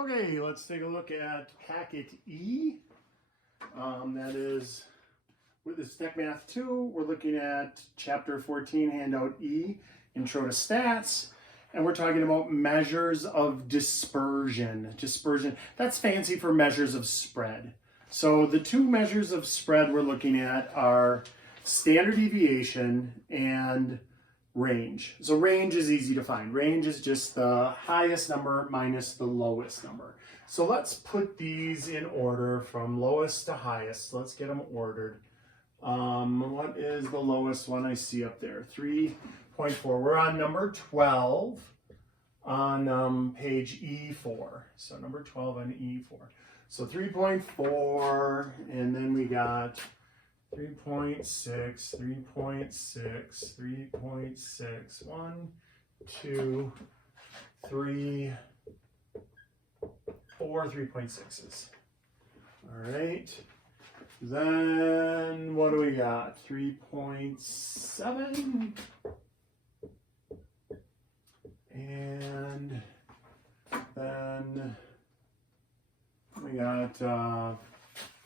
Okay, let's take a look at packet E. That is, with this Techmath2, we're looking at chapter 14, handout E, intro to stats, and we're talking about measures of dispersion. Dispersion, that's fancy for measures of spread. So the two measures of spread we're looking at are standard deviation and range. So range is easy to find. Range is just the highest number minus the lowest number. So let's put these in order from lowest to highest. Let's get them ordered. What is the lowest one I see up there? 3.4. We're on number 12 on page E4. So number 12 on E4. So 3.4, and then we got 3.6, 3.6, 3.6, 1, 2, 3, 4 3.6s. All right. Then what do we got? 3.7. And then we got 4.0,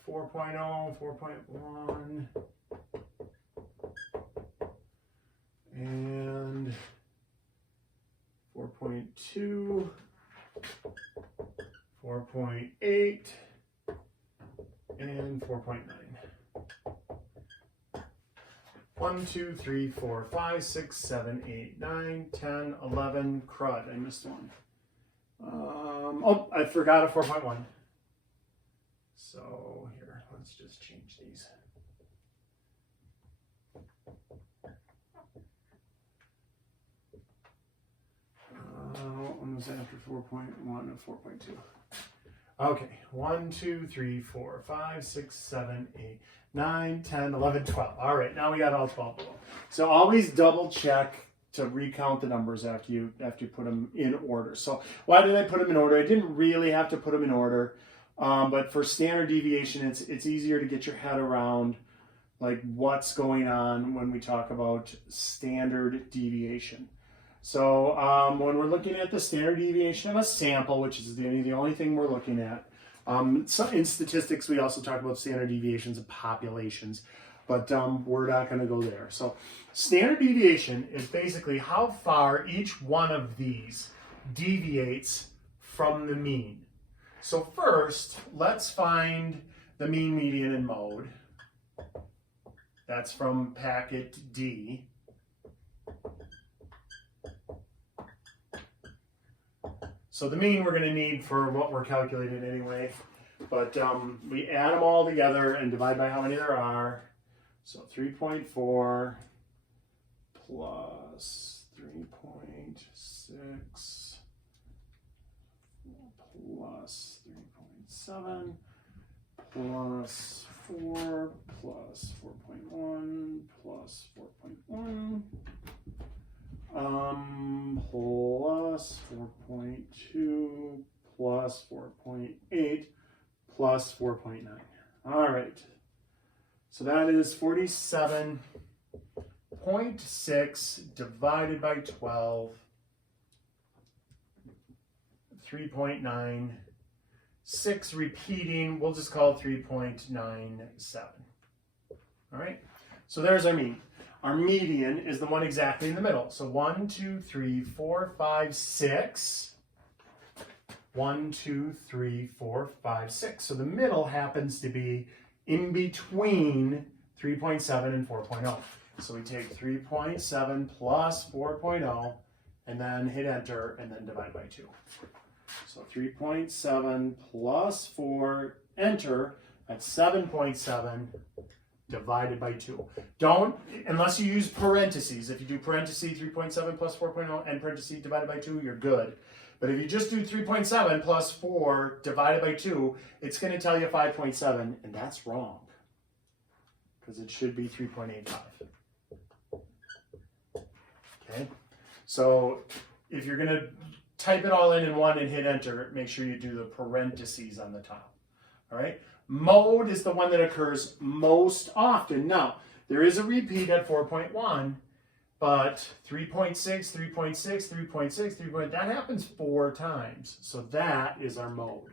4.1, and 4.2, 4.8, and 4.9. 1, 2, 3, 4, 5, 6, 7, 8, 9, 10, 11. Crud, I missed one. Oh, I forgot a 4.1. So here, let's just change these. What one was after 4.1 and 4.2? Okay, 1, 2, 3, 4, 5, 6, 7, 8, 9, 10, 11, 12. All right, now we got all 12 below. So always double check to recount the numbers after you put them in order. So why did I put them in order? I didn't really have to put them in order. But for standard deviation, it's easier to get your head around like what's going on when we talk about standard deviation. So when we're looking at the standard deviation of a sample, which is the only thing we're looking at, so in statistics we also talk about standard deviations of populations, but we're not going to go there. So standard deviation is basically how far each one of these deviates from the mean. So first, let's find the mean, median, and mode. That's from packet D. So the mean we're going to need for what we're calculating anyway. But we add them all together and divide by how many there are. So 3.4 plus 3.6 plus 3.7 plus 4 plus 4.1 plus 4.1 plus 4.2 plus 4.8 plus 4.9. All right. So that is 47.6 divided by 12. 3.9, 6 repeating, we'll just call it 3.97. All right, so there's our mean. Our median is the one exactly in the middle. So 1, 2, 3, 4, 5, 6. 1, 2, 3, 4, 5, 6. So the middle happens to be in between 3.7 and 4.0. So we take 3.7 plus 4.0 and then hit enter and then divide by 2. So 3.7 plus 4, enter, that's 7.7 divided by 2. Don't, unless you use parentheses, if you do parentheses 3.7 plus 4.0 and parentheses divided by 2, you're good. But if you just do 3.7 plus 4 divided by 2, it's going to tell you 5.7, and that's wrong. Because it should be 3.85. Okay? So if you're going to type it all in one and hit enter, make sure you do the parentheses on the top. All right? Mode is the one that occurs most often. Now, there is a repeat at 4.1, But 3.6, 3.6, 3.6, 3. That happens 4 times. So that is our mode,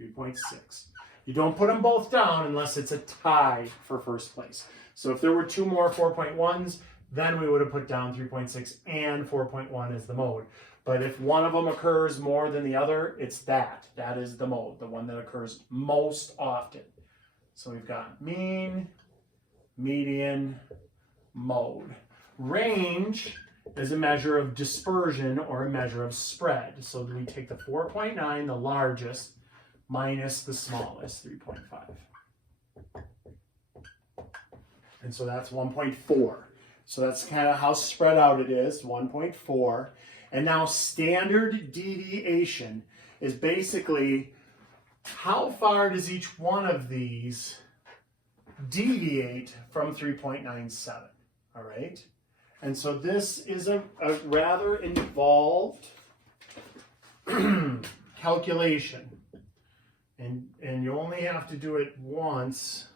3.6. You don't put them both down unless it's a tie for first place. So if there were 2 more 4.1s, then we would have put down 3.6 and 4.1 as the mode. But if one of them occurs more than the other, it's that. That is the mode, the one that occurs most often. So we've got mean, median, mode. Range is a measure of dispersion or a measure of spread. So we take the 4.9, the largest, minus the smallest, 3.5. And so that's 1.4. So that's kind of how spread out it is, 1.4. And now standard deviation is basically how far does each one of these deviate from 3.97, all right? And so this is a rather involved calculation. And you only have to do it once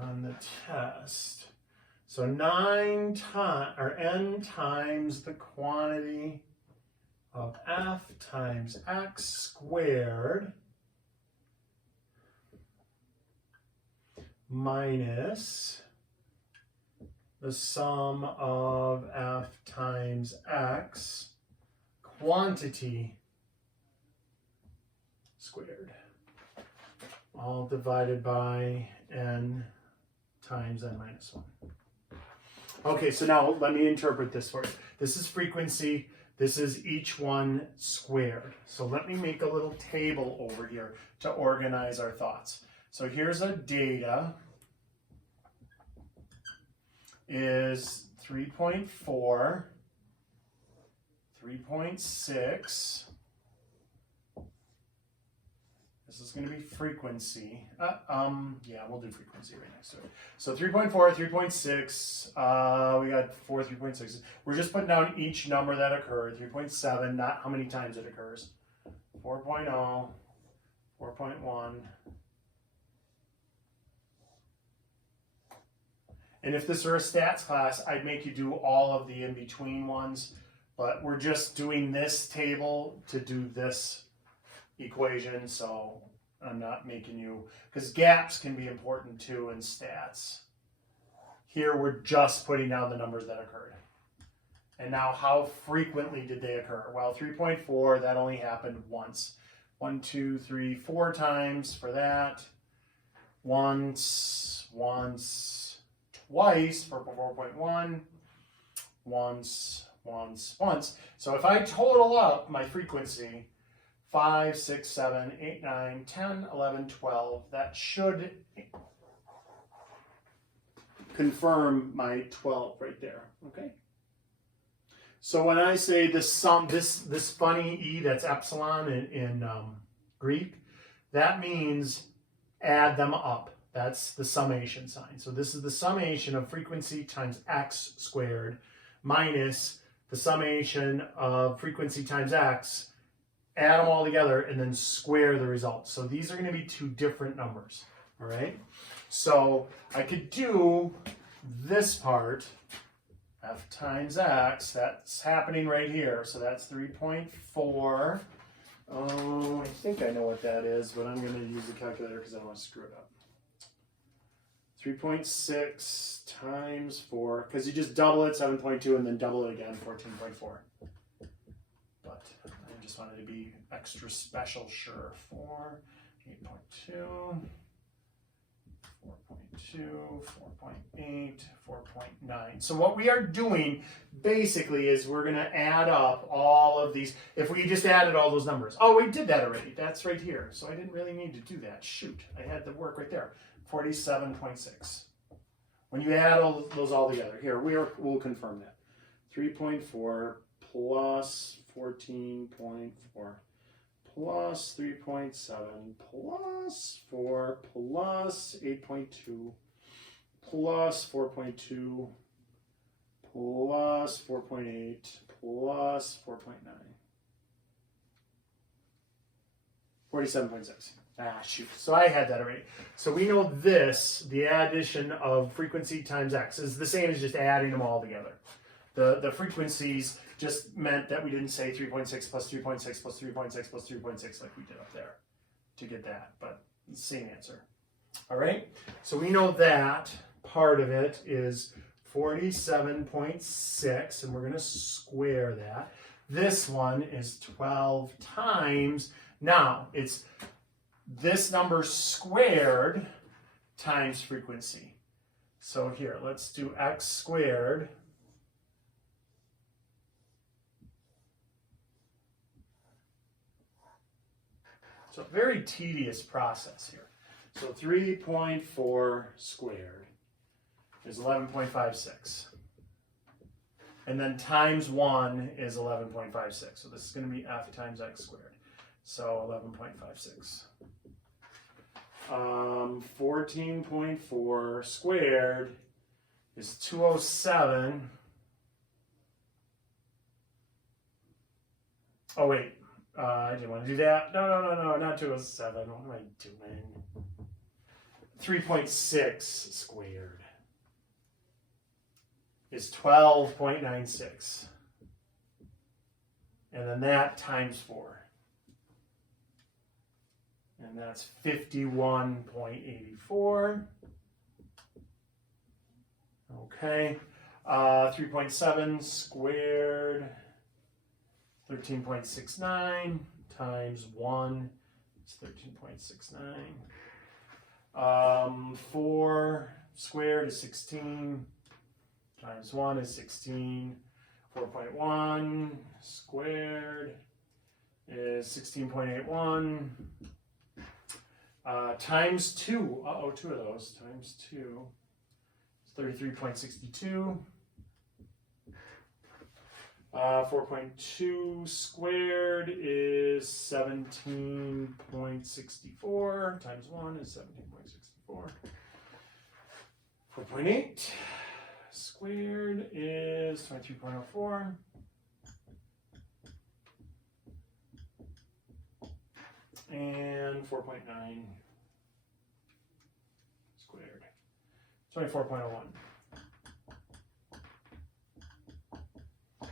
on the test. So 9 times, or n times the quantity of f times x squared minus the sum of f times x quantity squared, all divided by n times n minus 1. Okay, so now let me interpret this for you. This is frequency. This is each one squared. So let me make a little table over here to organize our thoughts. So here's a data is 3.4, 3.6. This is going to be frequency. Yeah, we'll do frequency right next to it. So 3.4, 3.6, we got 4 3.6s. We're just putting down each number that occurred. 3.7, not how many times it occurs. 4.0, 4.1. And if this were a stats class, I'd make you do all of the in-between ones. But we're just doing this table to do this equation, so I'm not making you, because gaps can be important too in stats. Here we're just putting down the numbers that occurred. And now how frequently did they occur? Well, 3.4, that only happened once. 1, 2, 3, 4 times for that. Once, twice for 4.1. Once. So if I total up my frequency, 5, 6, 7, 8, 9, 10, 11, 12. That should confirm my 12 right there, okay? So when I say this sum, this funny E that's epsilon in Greek, that means add them up. That's the summation sign. So this is the summation of frequency times x squared minus the summation of frequency times x. Add them all together and then square the results. So these are going to be 2 different numbers, all right? So I could do this part, f times x, that's happening right here. So that's 3.4. Oh, I think I know what that is, but I'm going to use the calculator because I don't want to screw it up. 3.6 times 4, because you just double it, 7.2, and then double it again, 14.4. But I just wanted to be extra special, sure. 4, 8.2, 4.2, 4.8, 4.9. So what we are doing basically is we're going to add up all of these. If we just added all those numbers. Oh, we did that already. That's right here. So I didn't really need to do that. Shoot, I had the work right there. 47.6. When you add all those all together, here we'll confirm that. 3.4 plus 14.4 plus 3.7 plus 4 plus 8.2 plus 4.2 plus 4.8 plus 4.9. 47.6. Ah, shoot. So I had that already. So we know this, the addition of frequency times x, is the same as just adding them all together. The frequencies just meant that we didn't say 3.6 plus 3.6 plus 3.6 plus 3.6 like we did up there to get that, but same answer. All right, so we know that part of it is 47.6, and we're going to square that. This one is 12 times. Now, it's this number squared times frequency. So here, let's do x squared. So a very tedious process here. So 3.4 squared is 11.56. And then times 1 is 11.56. So this is going to be f times x squared. So 11.56. 14.4 squared is 207. Oh, wait. I didn't want to do that. No, not 207. What am I doing? 3.6 squared is 12.96. And then that times 4. And that's 51.84. Okay. 3.7 squared, 13.69 times 1 is 13.69. 4 squared is 16 times 1 is 16. 4.1 squared is 16.81. Times 2, two of those, times 2 is 33.62. 4.2 squared is 17.64, times 1 is 17.64. 4.8 squared is 23.04. And 4.9 squared, 24.01.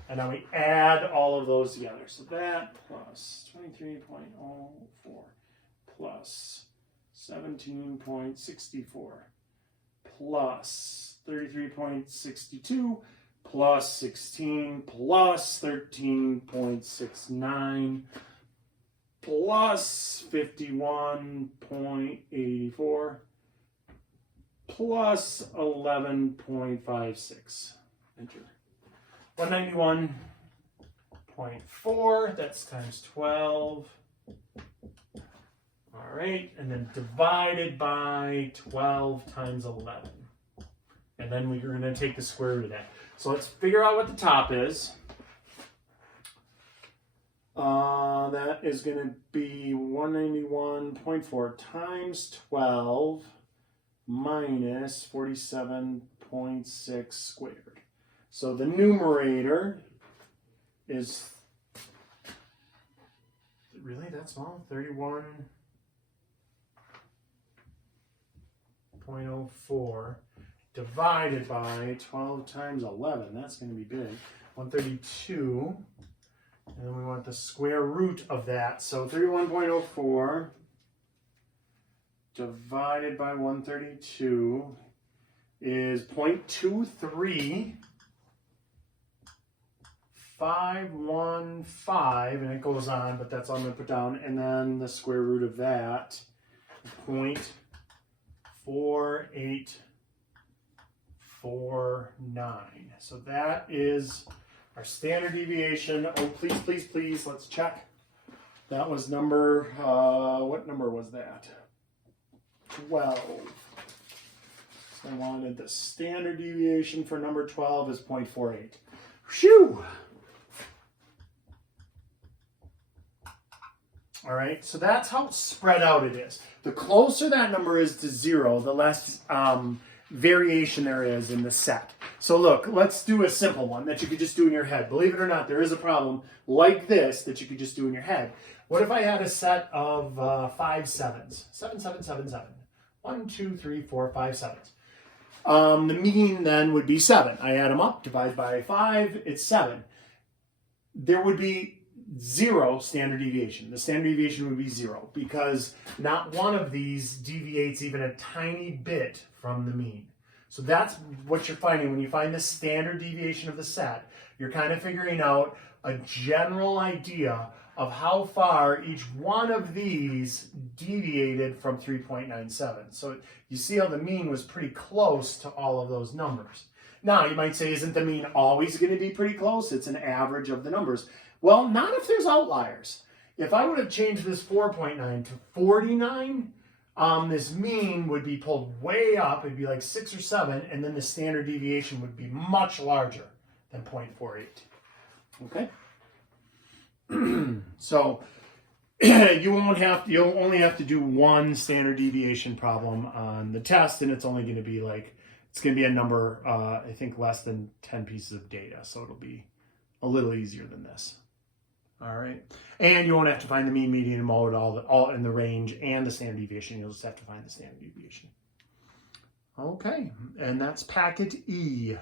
And now we add all of those together. So that plus 23.04 plus 17.64 plus 33.62 plus 16 plus 13.69 plus 51.84 plus 11.56. Enter. 191.4, that's times 12. All right, and then divided by 12 times 11. And then we're going to take the square root of that. So let's figure out what the top is. That is going to be 191.4 times 12 minus 47.6 squared. So the numerator is, really that small? 31.04 divided by 12 times 11. That's going to be big. 132. And then we want the square root of that. So 31.04 divided by 132 is 0.23. 515, and it goes on, but that's all I'm going to put down. And then the square root of that, 0.4849. So that is our standard deviation. Oh, please, please, please, let's check. That was number, what number was that? 12. So I wanted the standard deviation for number 12 is 0.48. Phew! All right, so that's how spread out it is. The closer that number is to 0, the less variation there is in the set. So look, let's do a simple one that you could just do in your head. Believe it or not, there is a problem like this that you could just do in your head. What if I had a set of 5 sevens? 7, 7, 7, 7. 1, 2, 3, 4, 5 sevens. The mean then would be 7. I add them up, divide by 5, it's 7. There would be 0 standard deviation. The standard deviation would be 0 because not one of these deviates even a tiny bit from the mean. So that's what you're finding when you find the standard deviation of the set. You're kind of figuring out a general idea of how far each one of these deviated from 3.97. So you see how the mean was pretty close to all of those numbers. Now, you might say, isn't the mean always going to be pretty close? It's an average of the numbers. Well, not if there's outliers. If I would have changed this 4.9 to 49, this mean would be pulled way up. It'd be like 6 or 7, and then the standard deviation would be much larger than 0.48. Okay? So you'll only have to do one standard deviation problem on the test, and it's only going to be it's going to be a number, I think less than 10 pieces of data. So it'll be a little easier than this. All right. And you won't have to find the mean, median, and mode all in the range and the standard deviation. You'll just have to find the standard deviation. Okay. And that's packet E.